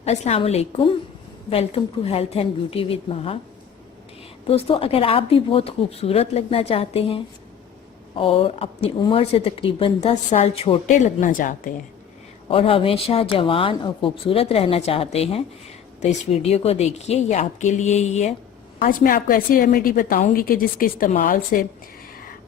अस्सलाम वालेकुम। Welcome to health and beauty with Maha. दोस्तों, अगर आप भी बहुत खूबसूरत लगना चाहते हैं और अपनी उम्र से तकरीबन 10 साल छोटे लगना चाहते हैं और हमेशा जवान और खूबसूरत रहना चाहते हैं तो इस वीडियो को देखिए, ये आपके लिए ही है। आज मैं आपको ऐसी रेमेडी बताऊंगी कि जिसके इस्तेमाल से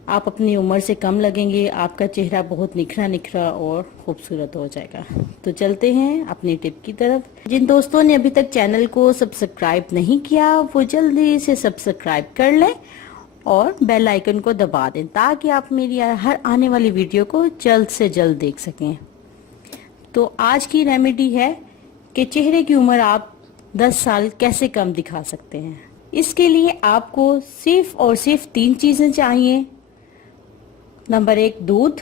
आप अपनी उम्र से कम लगेंगे, आपका चेहरा बहुत निखरा निखरा और खूबसूरत हो जाएगा। तो चलते हैं अपनी टिप की तरफ। जिन दोस्तों ने अभी तक चैनल को सब्सक्राइब नहीं किया वो जल्दी से सब्सक्राइब कर लें और बेल आइकन को दबा दें ताकि आप मेरी हर आने वाली वीडियो को जल्द से जल्द देख सकें। तो आज की रेमेडी है कि चेहरे की उम्र आप 10 साल कैसे कम दिखा सकते हैं। इसके लिए आपको सिर्फ और सिर्फ 3 चीजें चाहिए। नंबर 1 दूध,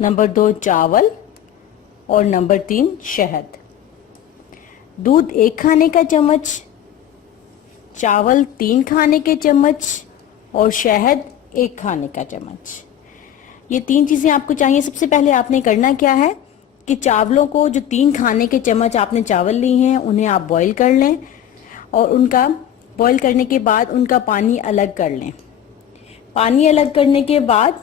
नंबर 2 चावल और नंबर 3 शहद। दूध 1 खाने का चम्मच, चावल 3 खाने के चम्मच और शहद 1 खाने का चम्मच। ये 3 चीजें आपको चाहिए। सबसे पहले आपने करना क्या है कि चावलों को, जो 3 खाने के चम्मच आपने चावल लिए हैं, उन्हें आप बॉईल कर लें और उनका बॉईल करने के बाद उनका पानी अलग कर लें। पानी अलग करने के बाद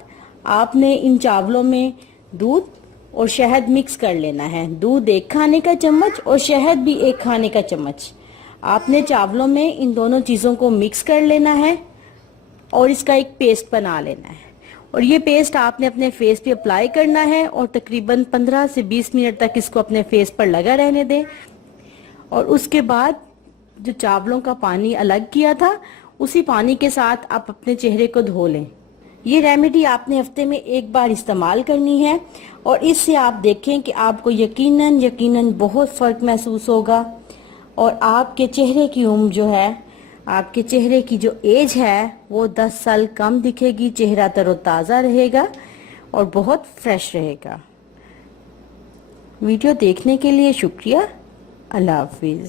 आपने इन चावलों में दूध और शहद मिक्स कर लेना है। दूध 1 खाने का चम्मच और शहद भी 1 खाने का चम्मच। आपने चावलों में इन दोनों चीजों को मिक्स कर लेना है और इसका एक पेस्ट बना लेना है। और ये पेस्ट आपने अपने फेस पे अप्लाई करना है और तकरीबन 15 से 20 मिनट तक इसको अपने फेस पर लगा रहने दें। और उसके बाद जो चावलों का पानी अलग किया था, उसी पानी के साथ आप अपने चेहरे को धो लें। ये रेमेडी आपने हफ्ते में 1 बार इस्तेमाल करनी है और इससे आप देखें कि आपको यकीनन बहुत फर्क महसूस होगा और आपके चेहरे की उम्र जो है, आपके चेहरे की जो एज है वो 10 साल कम दिखेगी। चेहरा तरोताज़ा रहेगा और बहुत फ्रेश रहेगा। वीडियो देखने के लिए शुक्रिया। अल्लाह हाफिज।